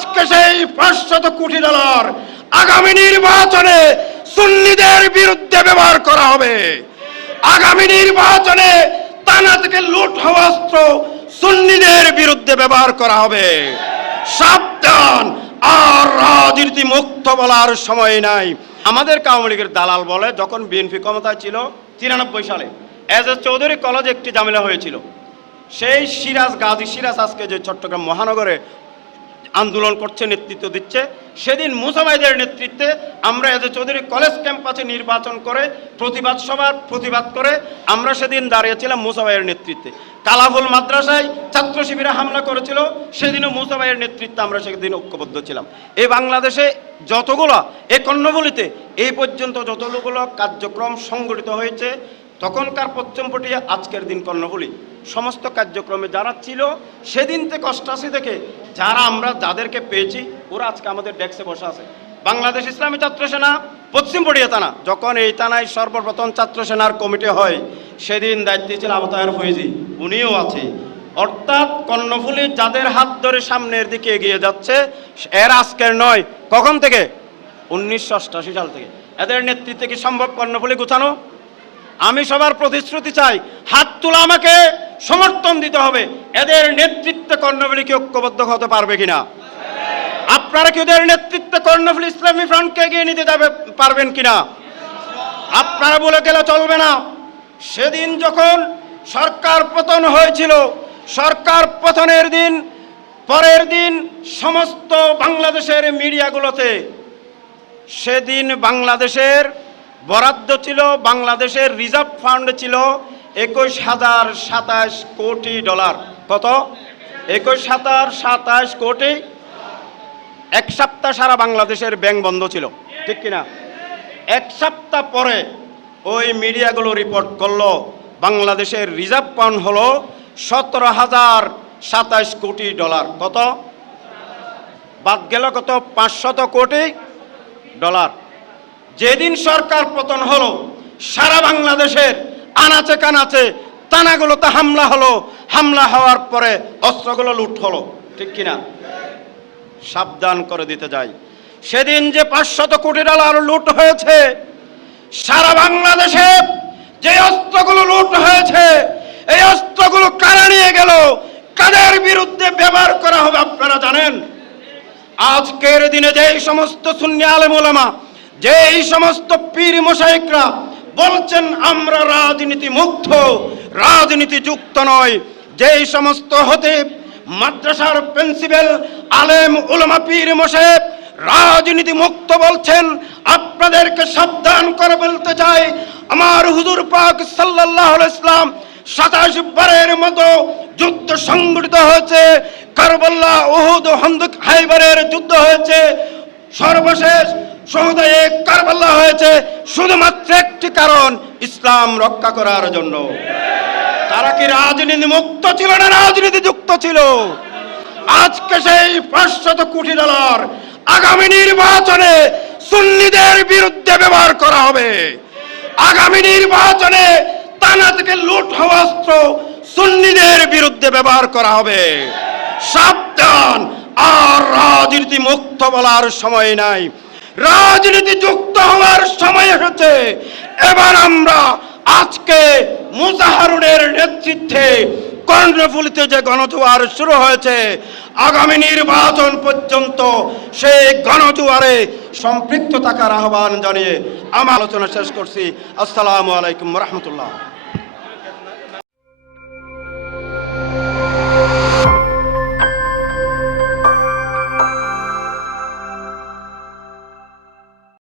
আজকে সেই পাঁচশত কোটি ডলার আগামী নির্বাচনে সুন্নিদের বিরুদ্ধে ব্যবহার করা হবে। আগামী নির্বাচনে তানা থেকে লুট হওয়া অস্ত্র সুন্নিদের বিরুদ্ধে ব্যবহার করা হবে। সাবধান, আর রাজনীতি মুক্ত বলার সময় নাই। আমাদের আওয়ামী লীগের দালাল বলে, যখন বিএনপি ক্ষমতায় ছিল, তিরানব্বই সালে এজ এ চৌধুরী কলেজে একটি ঝামেলা হয়েছিল। সেই সিরাজ গাজী, সিরাজ আজকে যে চট্টগ্রাম মহানগরে আন্দোলন করছে, নেতৃত্ব দিচ্ছে। সেদিন মুসাবাইদের নেতৃত্বে আমরা এজ চৌধুরী কলেজ ক্যাম্পাসে নির্বাচন করে, প্রতিবাদ সভার প্রতিবাদ করে আমরা সেদিন দাঁড়িয়েছিলাম মুসাবাইয়ের নেতৃত্বে। কালাফুল মাদ্রাসায় ছাত্র শিবিরে হামলা করেছিল, সেদিনও মুসাবাইয়ের নেতৃত্বে আমরা সেদিন ঐক্যবদ্ধ ছিলাম। এই বাংলাদেশে যতগুলো, এই কর্ণফুলিতে এই পর্যন্ত যতগুলো কার্যক্রম সংগঠিত হয়েছে তখনকার পশ্চিমপটিয়া আজকের দিন কর্ণফুলি। সমস্ত কার্যক্রমে যারা ছিল, সেদিন থেকে অষ্টাশি থেকে যারা আমরা যাদেরকে পেয়েছি, ওরা আজকে আমাদের ডেস্কে বসে আছে। বাংলাদেশ ইসলামী ছাত্র সেনা পশ্চিমপটিয়া থানা। যখন এই থানায় সর্বপ্রথম ছাত্র সেনার কমিটি হয়, সেদিন দায়িত্বে ছিল আবতায়ার ফৈজি। উনিও আছে। অর্থাৎ কর্ণফুলি যাদের হাত ধরে সামনের দিকে এগিয়ে যাচ্ছে, এর আজকের নয়, কখন থেকে? উনিশশো সাল থেকে। এদের নেতৃত্বে কি সম্ভব কর্ণফুলি গুছানো? আমি সবার প্রতিশ্রুতি চাই, হাত তোলা আমাকে সমর্থন দিতে হবে। এদের নেতৃত্বে কর্ণফুলি কি ঐক্যবদ্ধ হতে পারবে কিনা? আপনারা কি ওদের নেতৃত্বে কর্ণফুলি ইসলামী ফ্রন্টকে এগিয়ে নিতে যাবে, পারবেন কিনা? আপনারা বলে গেলে চলবে না। সেদিন যখন সরকার পতন হয়েছিল, সরকার পতনের দিন, পরের দিন সমস্ত বাংলাদেশের মিডিয়াগুলোতে, সেদিন বাংলাদেশের বরাদ্দ ছিল, বাংলাদেশের রিজার্ভ ফান্ড ছিল একুশ হাজার সাতাশ কোটি ডলার। কত? একুশ হাজার সাতাশ কোটি। এক সপ্তাহ সারা বাংলাদেশের ব্যাংক বন্ধ ছিল। ঠিক কিনা? এক সপ্তাহ পরে ওই মিডিয়াগুলো রিপোর্ট করল, বাংলাদেশের রিজার্ভ ফান্ড হলো সতেরো হাজার সাতাশ কোটি ডলার। কত? বাদ গেল কত? পাঁচশত কোটি ডলার। যেদিন সরকার পতন হলো, সারা বাংলাদেশের আনাচে কানাচে তানাগুলোতে হামলা হলো, হামলা হওয়ার পরে অস্ত্রগুলো লুট হলো, ঠিক কিনা? সাবধান করে দিতে যাই। সেদিন যে পাঁচশত কোটি ডলার লুট হয়েছে, সারা বাংলাদেশে যে অস্ত্রগুলো লুট হয়েছে, এই অস্ত্রগুলো কারা নিয়ে গেল, কাদের বিরুদ্ধে ব্যবহার করা হবে আপনারা জানেন? আজকের দিনে যেই সমস্ত সুন্নি আলেম ওলামা যেই সমস্ত পীর মশাইকরা বলছেন, আমরা রাজনীতি মুক্ত রাজনীতি যুক্ত নয় যেই সমস্ত হতে মাদ্রাসার প্রিন্সিপাল, আলেম, উলমা পীর মশাইব রাজনীতি মুক্ত বলছেন, আপনাদেরকে সাবধান করে বলতে চাই, আমার হুজুর পাক আলাইহি ইসলাম সাতাশ বারের মতো যুদ্ধ সংগঠিত হয়েছে। কারবাল্লা উহুদ, হন্দক, হাইবারের যুদ্ধ হয়েছে। সর্বশেষ সহদায়ে কারবাল্লা হয়েছে শুধুমাত্র একটি কারণ, ইসলাম রক্ষা করার জন্য। তারা কি রাজনীতি মুক্ত ছিল না রাজনীতি যুক্ত ছিল? আজকে সেই পাঁচশত কোটি ডলার আগামী নির্বাচনে সুন্নিদের বিরুদ্ধে ব্যবহার করা হবে। আগামী নির্বাচনে তানা থেকে লুট হওয়া অস্ত্র সুন্নিদের বিরুদ্ধে ব্যবহার করা হবে। সাবধান আর রাজনীতি মুক্ত বলার সময় নাই। রাজনীতি যুক্ত হওয়ার সময় এসেছে। এবার আমরা আজকে মুজাহারুনের নেতৃত্বে কর্ণফুলিতে যে গণজোয়ার শুরু হয়েছে, আগামী নির্বাচন পর্যন্ত সেই গণজোয়ারে সম্পৃক্ত থাকার আহ্বান জানিয়ে আমার আলোচনা শেষ করছি। আসসালামু আলাইকুম রহমতুল্লাহ।